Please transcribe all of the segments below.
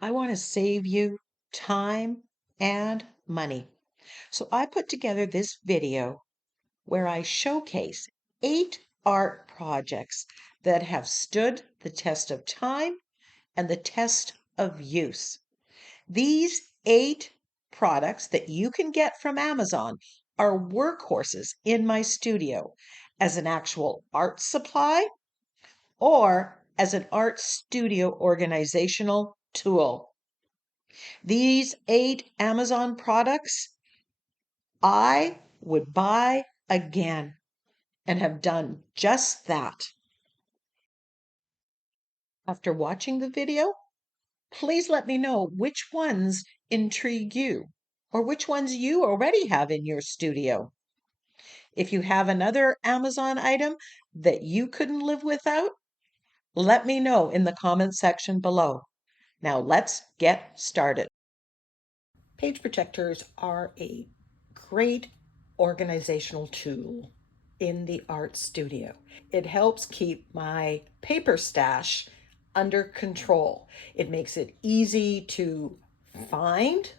I want to save you time and money. So I put together this video where I showcase 8 art projects that have stood the test of time and the test of use. These 8 products that you can get from Amazon are workhorses in my studio as an actual art supply or as an art studio organizational tool. These 8 Amazon products I would buy again and have done just that. After watching the video, please let me know which ones intrigue you or which ones you already have in your studio. If you have another Amazon item that you couldn't live without, let me know in the comment section below. Now let's get started. Page protectors are a great organizational tool in the art studio. It helps keep my paper stash under control. It makes it easy to find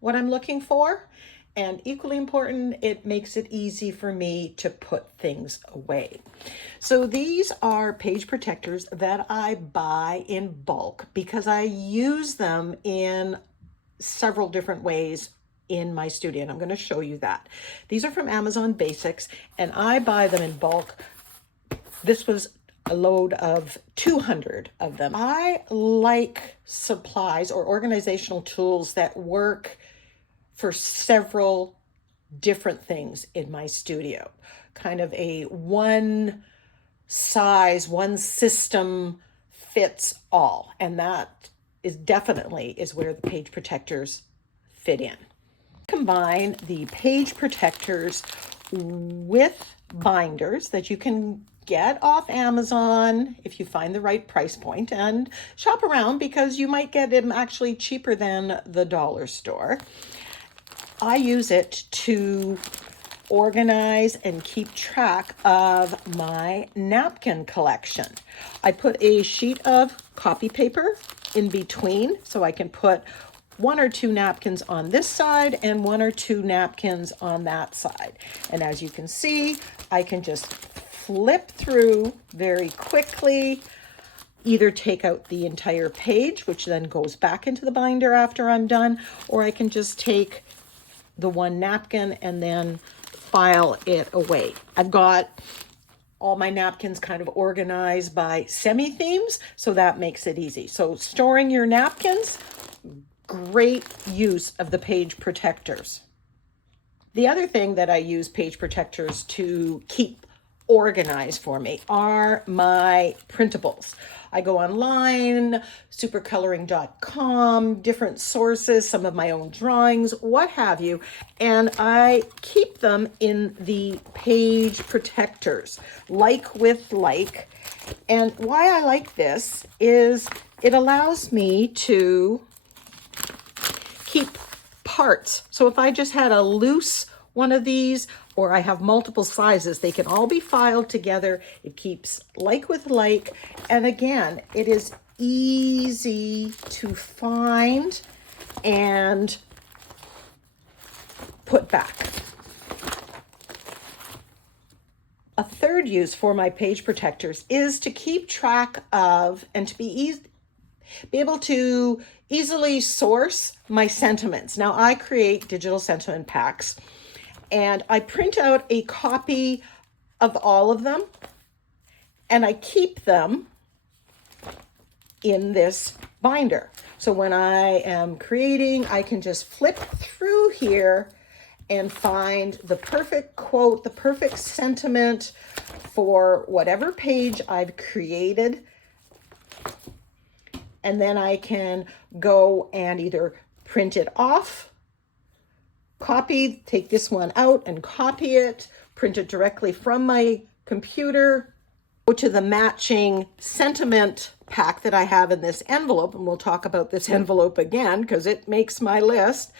what I'm looking for, and equally important, it makes it easy for me to put things away. So these are page protectors that I buy in bulk because I use them in several different ways in my studio, and I'm going to show you that. These are from Amazon Basics, and I buy them in bulk. This was a load of 200 of them. I like supplies or organizational tools that work for several different things in my studio. Kind of a one size, one system fits all, and that is definitely where the page protectors fit in. Combine the page protectors with binders that you can get off Amazon if you find the right price point, and shop around because you might get them actually cheaper than the dollar store. I use it to organize and keep track of my napkin collection. I put a sheet of copy paper in between so I can put 1 or 2 napkins on this side and 1 or 2 napkins on that side. And as you can see, I can just flip through very quickly, either take out the entire page, which then goes back into the binder after I'm done, or I can just take the one napkin and then file it away. I've got all my napkins kind of organized by semi-themes, so that makes it easy. So storing your napkins, great use of the page protectors. The other thing that I use page protectors to keep organized for me are my printables. I go online, supercoloring.com, different sources, some of my own drawings, what have you, and I keep them in the page protectors, like with like. And why I like this is it allows me to keep parts. So if I just had a loose one of these, or I have multiple sizes, they can all be filed together. It keeps like with like, and again, it is easy to find and put back. A third use for my page protectors is to keep track of and to be able to easily source my sentiments. Now, I create digital sentiment packs, and I print out a copy of all of them, and I keep them in this binder. So when I am creating, I can just flip through here and find the perfect quote, the perfect sentiment for whatever page I've created. And then I can go and either print it off, copy, take this one out and copy it, print it directly from my computer, go to the matching sentiment pack that I have in this envelope, and we'll talk about this envelope again because it makes my list.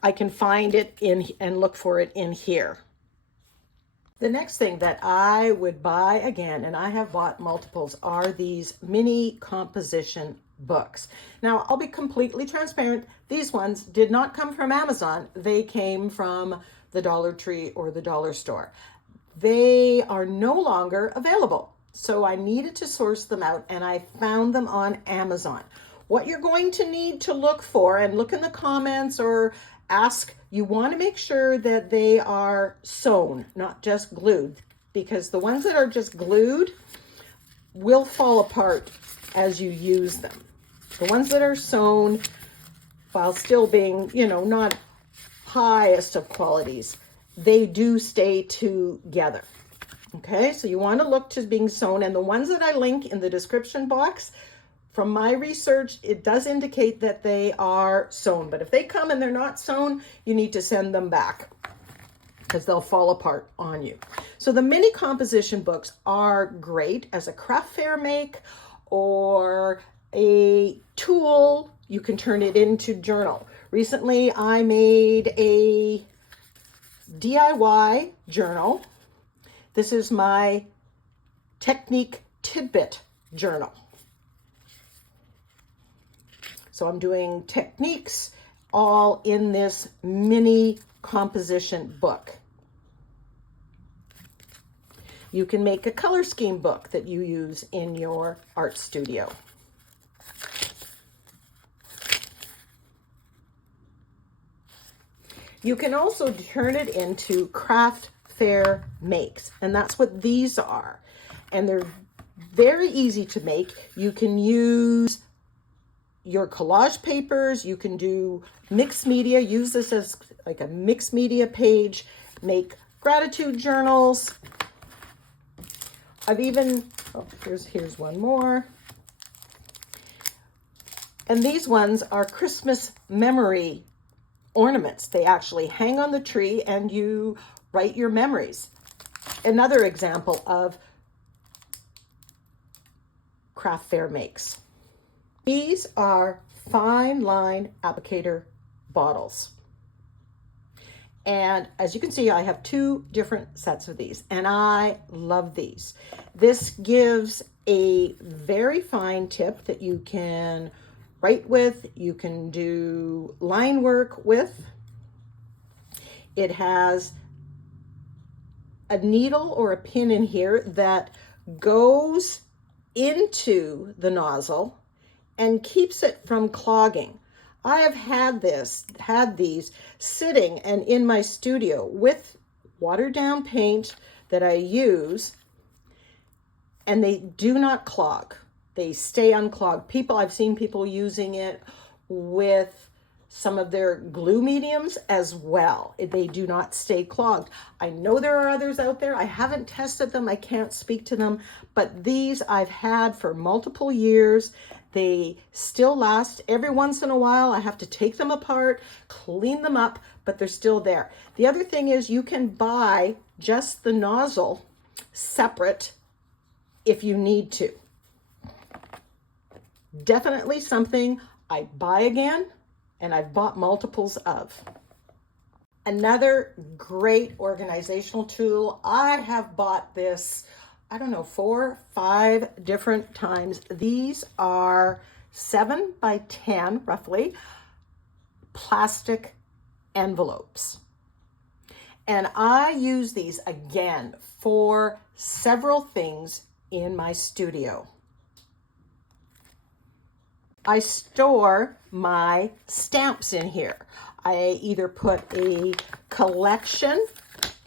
I can find it in and look for it in here. The next thing that I would buy again, and I have bought multiples, are these mini composition books. Now, I'll be completely transparent. These ones did not come from Amazon. They came from the Dollar Tree or the dollar store. They are no longer available. So I needed to source them out, and I found them on Amazon. What you're going to need to look for, and look in the comments or ask, you want to make sure that they are sewn, not just glued, because the ones that are just glued will fall apart as you use them. The ones that are sewn, while still being, not highest of qualities, they do stay together. Okay, so you want to look to being sewn, and the ones that I link in the description box, from my research, it does indicate that they are sewn. But if they come and they're not sewn, you need to send them back because they'll fall apart on you. So the mini composition books are great as a craft fair make or a tool. You can turn it into journal. Recently, I made a DIY journal. This is my technique tidbit journal. So I'm doing techniques all in this mini composition book. You can make a color scheme book that you use in your art studio. You can also turn it into craft fair makes, and that's what these are. And they're very easy to make. You can use your collage papers, you can do mixed media, use this as like a mixed media page, make gratitude journals. I've even, here's one more. And these ones are Christmas memory ornaments. They actually hang on the tree and you write your memories. Another example of craft fair makes. These are fine line applicator bottles. And as you can see, I have 2 different sets of these, and I love these. This gives a very fine tip that you can write with, you can do line work with. It has a needle or a pin in here that goes into the nozzle and keeps it from clogging. I have had these sitting and in my studio with watered down paint that I use, and they do not clog. They stay unclogged. I've seen people using it with some of their glue mediums as well. They do not stay clogged. I know there are others out there. I haven't tested them. I can't speak to them, but these I've had for multiple years. They still last. Every once in a while, I have to take them apart, clean them up, but they're still there. The other thing is you can buy just the nozzle separate if you need to. Definitely something I buy again, and I've bought multiples of. Another great organizational tool. I have bought this, 4, 5 different times. These are 7 by 10, roughly, plastic envelopes. And I use these again for several things in my studio. I store my stamps in here. I either put a collection,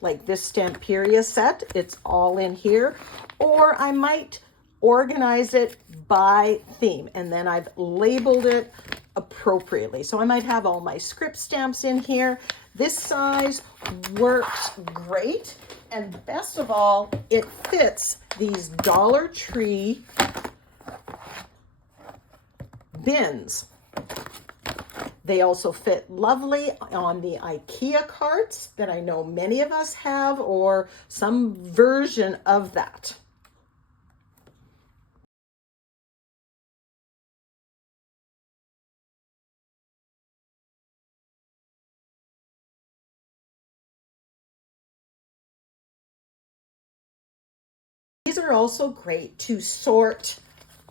like this Stamperia set, it's all in here, or I might organize it by theme, and then I've labeled it appropriately. So I might have all my script stamps in here. This size works great, and best of all, it fits these Dollar Tree bins. They also fit lovely on the IKEA carts that I know many of us have, or some version of that. These are also great to sort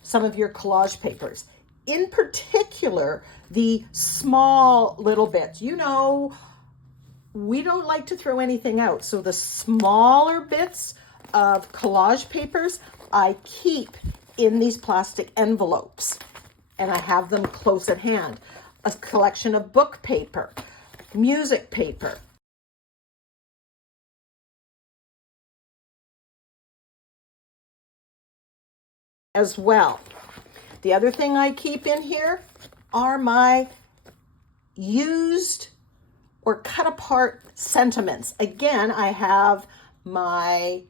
some of your collage papers. in particular, the small little bits. You know, we don't like to throw anything out. So the smaller bits of collage papers, I keep in these plastic envelopes, and I have them close at hand. A collection of book paper, music paper, as well. The other thing I keep in here are my used or cut apart sentiments. Again, I have my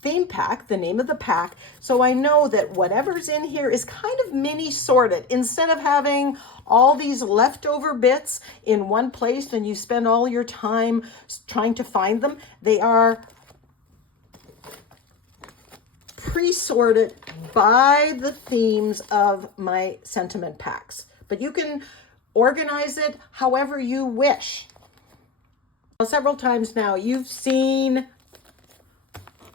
theme pack, the name of the pack, so I know that whatever's in here is kind of mini sorted. Instead of having all these leftover bits in one place and you spend all your time trying to find them, they are pre-sorted by the themes of my sentiment packs. But you can organize it however you wish. Several times now you've seen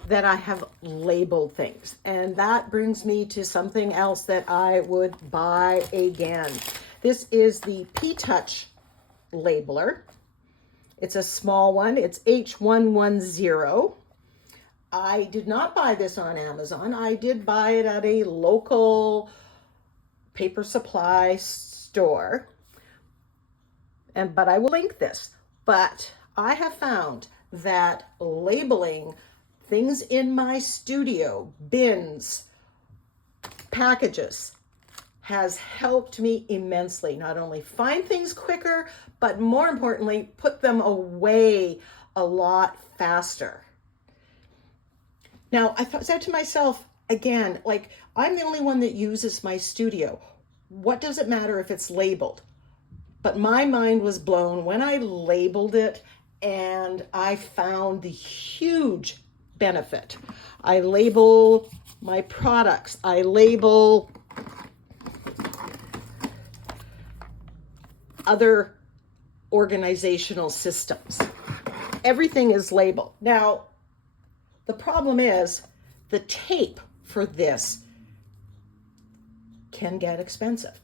that I have labeled things, and that brings me to something else that I would buy again. This is the P-Touch labeler. It's a small one. It's H110. I did not buy this on Amazon. I did buy it at a local paper supply store, but I will link this. But I have found that labeling things in my studio, bins, packages, has helped me immensely. Not only find things quicker, but more importantly, put them away a lot faster. Now, I said to myself, again, like, I'm the only one that uses my studio. What does it matter if it's labeled? But my mind was blown when I labeled it, and I found the huge benefit. I label my products. I label other organizational systems. Everything is labeled. Now, the problem is the tape for this can get expensive.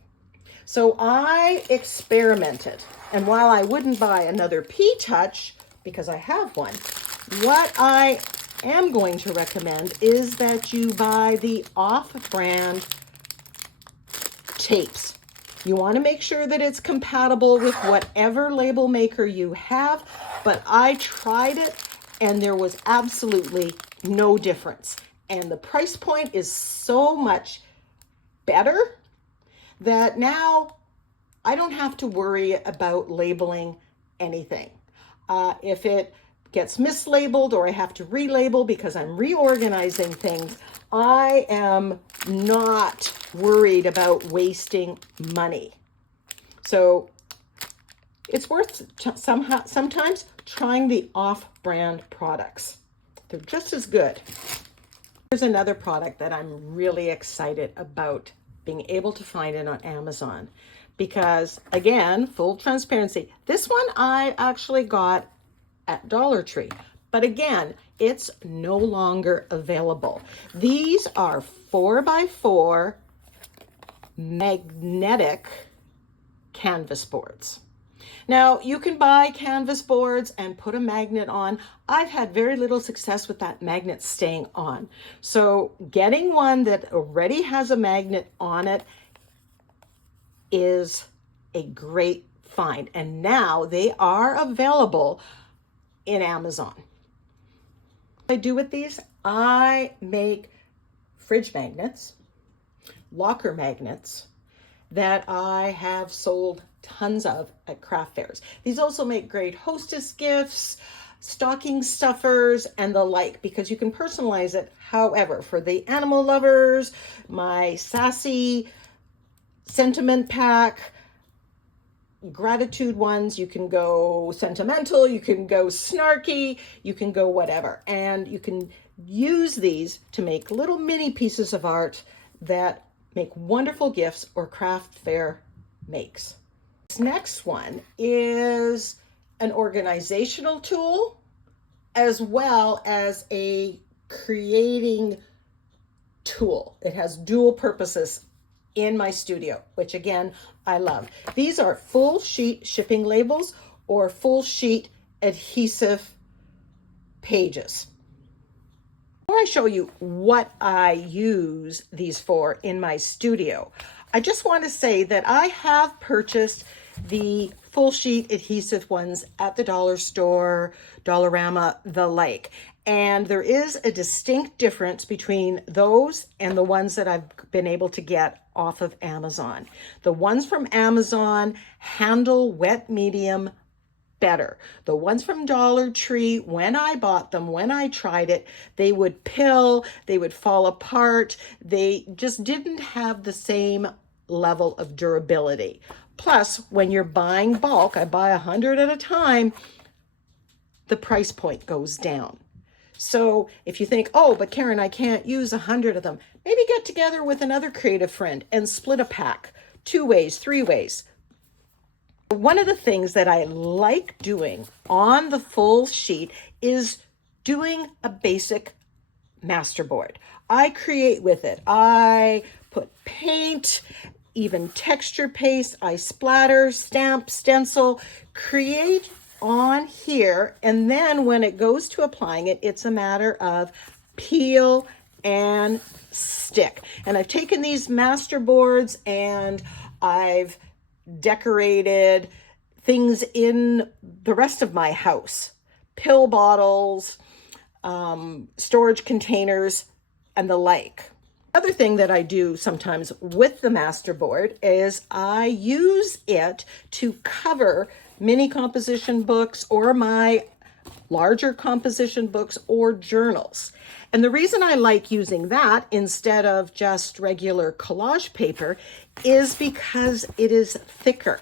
So I experimented, and while I wouldn't buy another P-Touch because I have one, what I am going to recommend is that you buy the off-brand tapes. You want to make sure that it's compatible with whatever label maker you have, but I tried it and there was absolutely no difference. And the price point is so much better that now I don't have to worry about labeling anything. If it gets mislabeled or I have to relabel because I'm reorganizing things, I am not worried about wasting money. So it's worth sometimes trying the off-brand products. They're just as good. Here's another product that I'm really excited about being able to find it on Amazon because, again, full transparency, this one I actually got at Dollar Tree, but again, it's no longer available. These are 4x4 magnetic canvas boards. Now, you can buy canvas boards and put a magnet on. I've had very little success with that magnet staying on. So getting one that already has a magnet on it is a great find. And now they are available in Amazon. What I do with these, I make fridge magnets, locker magnets that I have sold tons of at craft fairs. These also make great hostess gifts, stocking stuffers, and the like, because you can personalize it. However, for the animal lovers, my sassy sentiment pack, gratitude ones, you can go sentimental, you can go snarky, you can go whatever. And you can use these to make little mini pieces of art that make wonderful gifts or craft fair makes. This next one is an organizational tool as well as a creating tool. It has dual purposes in my studio, which again, I love. These are full sheet shipping labels or full sheet adhesive pages. Before I show you what I use these for in my studio, I just want to say that I have purchased the full sheet adhesive ones at the dollar store, Dollarama, the like. And there is a distinct difference between those and the ones that I've been able to get off of Amazon. The ones from Amazon handle wet medium better. The ones from Dollar Tree, when I bought them, when I tried it, they would pill, they would fall apart. They just didn't have the same level of durability. Plus, when you're buying bulk, I buy 100 at a time, the price point goes down. So if you think, oh, but Karen, I can't use 100 of them, maybe get together with another creative friend and split a pack 2 ways, 3 ways. One of the things that I like doing on the full sheet is doing a basic masterboard. I create with it. I put paint, even texture paste, I splatter, stamp, stencil, create on here, and then when it goes to applying it, it's a matter of peel and stick. And I've taken these masterboards and I've decorated things in the rest of my house, pill bottles, storage containers, and the like. Other thing that I do sometimes with the masterboard is I use it to cover mini composition books or my larger composition books or journals. And the reason I like using that instead of just regular collage paper is because it is thicker.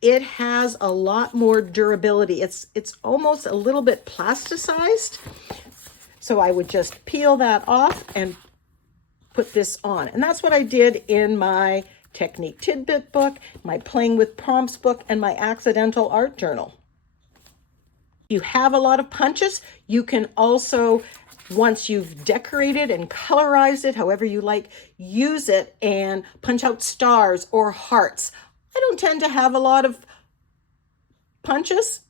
It has a lot more durability. It's almost a little bit plasticized. So I would just peel that off and put this on. And that's what I did in my Technique Tidbit book, my Playing with Prompts book, and my Accidental Art Journal. You have a lot of punches. You can also, once you've decorated and colorized it, however you like, use it and punch out stars or hearts. I don't tend to have a lot of punches,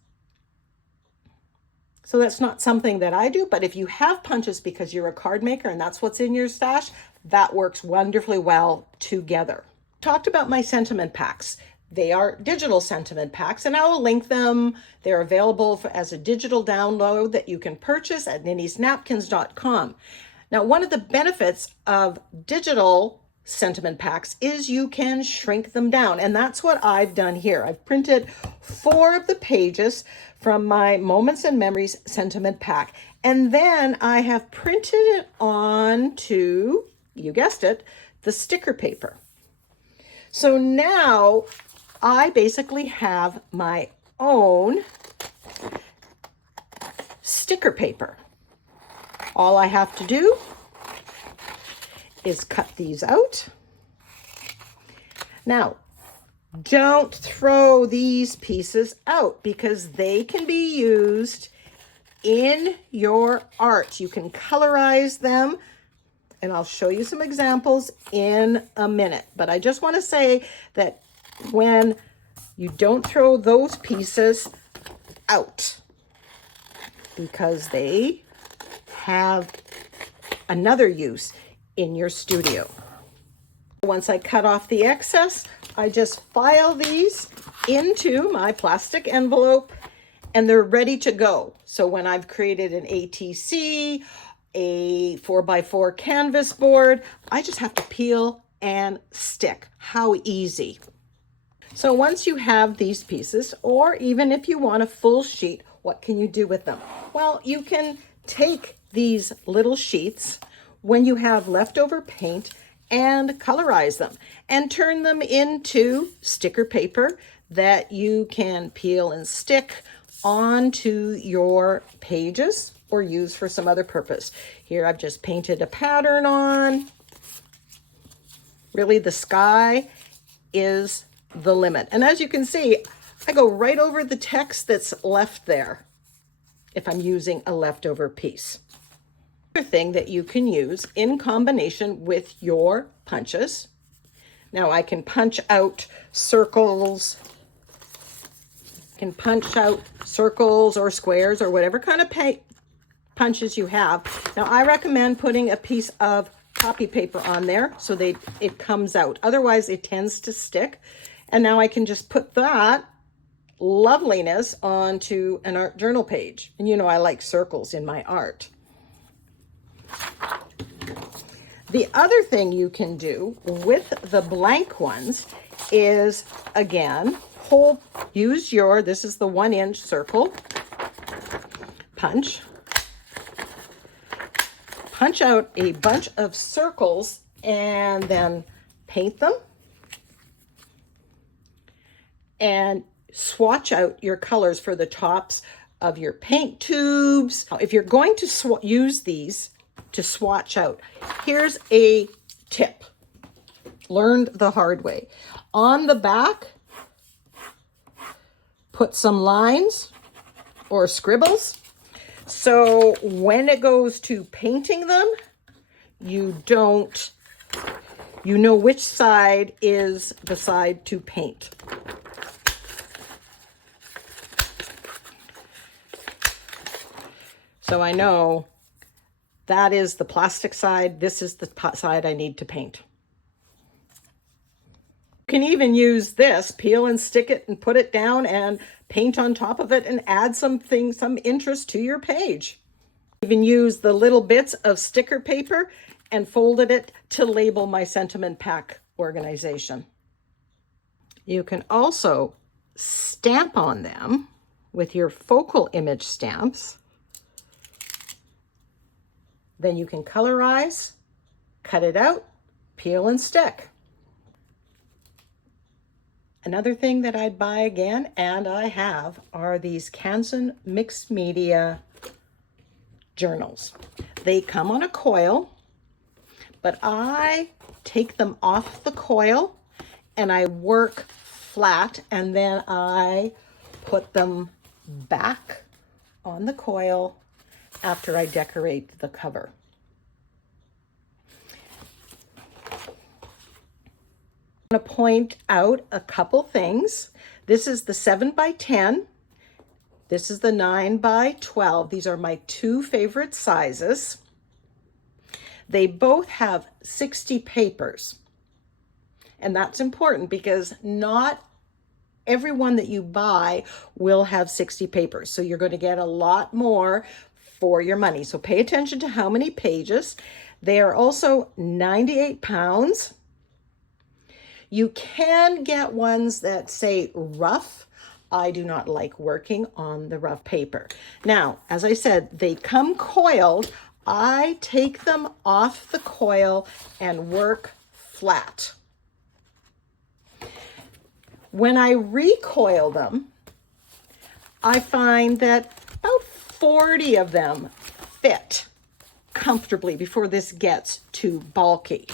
so that's not something that I do. But if you have punches because you're a card maker and that's what's in your stash, that works wonderfully well together. Talked about my sentiment packs. They are digital sentiment packs, and I will link them. They're available as a digital download that you can purchase at NINNYSNAPKINS.com. Now, one of the benefits of digital sentiment packs is you can shrink them down, and that's what I've done here. I've printed 4 of the pages from my Moments and Memories sentiment pack, and then I have printed it onto, you guessed it, the sticker paper. So now I basically have my own sticker paper. All I have to do is cut these out. Now, don't throw these pieces out because they can be used in your art. You can colorize them, and I'll show you some examples in a minute. But I just want to say that when you don't throw those pieces out because they have another use in your studio. Once I cut off the excess, I just file these into my plastic envelope and they're ready to go. So when I've created an ATC, a 4x4 canvas board, I just have to peel and stick. How easy. So once you have these pieces, or even if you want a full sheet, what can you do with them? Well, you can take these little sheets when you have leftover paint and colorize them and turn them into sticker paper that you can peel and stick onto your pages or use for some other purpose. Here I've just painted a pattern on. Really, the sky is the limit. And as you can see, I go right over the text that's left there if I'm using a leftover piece. Another thing that you can use in combination with your punches, Now I can punch out circles. Can punch out circles or squares or whatever kind of punches you have. Now I recommend putting a piece of copy paper on there so it comes out. Otherwise it tends to stick. And now I can just put that loveliness onto an art journal page. And you know I like circles in my art. The other thing you can do with the blank ones is, again, this is the 1-inch circle, punch out a bunch of circles and then paint them and swatch out your colors for the tops of your paint tubes. If you're going to use these to swatch out, here's a tip. Learned the hard way. On the back, put some lines or scribbles. So when it goes to painting them, you know which side is the side to paint. So I know that is the plastic side. This is the side I need to paint. You can even use this, peel and stick it and put it down and paint on top of it and add some interest to your page. Even use the little bits of sticker paper and folded it to label my sentiment pack organization. You can also stamp on them with your focal image stamps. Then you can colorize, cut it out, peel and stick. Another thing that I'd buy again, and I have, are these Canson mixed media journals. They come on a coil, but I take them off the coil and I work flat, and then I put them back on the coil after I decorate the cover. I'm going to point out a couple things. This is the 7x10. This is the 9x12. These are my two favorite sizes. They both have 60 papers. And that's important because not every one that you buy will have 60 papers. So you're going to get a lot more for your money. So pay attention to how many pages. They are also 98 pounds. You can get ones that say rough. I do not like working on the rough paper. Now, as I said, they come coiled. I take them off the coil and work flat. When I recoil them, I find that about 40 of them fit comfortably before this gets too bulky.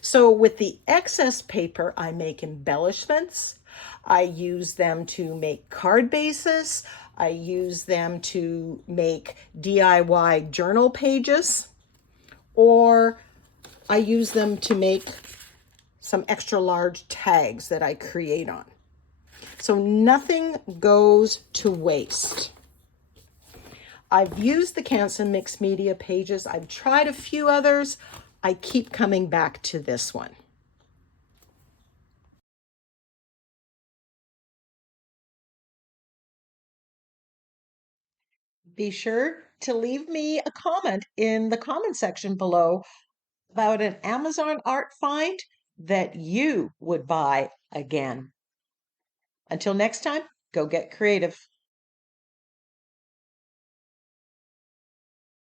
So with the excess paper, I make embellishments. I use them to make card bases. I use them to make DIY journal pages, or I use them to make some extra large tags that I create on. So nothing goes to waste. I've used the Canson mixed media pages. I've tried a few others. I keep coming back to this one. Be sure to leave me a comment in the comment section below about an Amazon art find that you would buy again. Until next time, go get creative.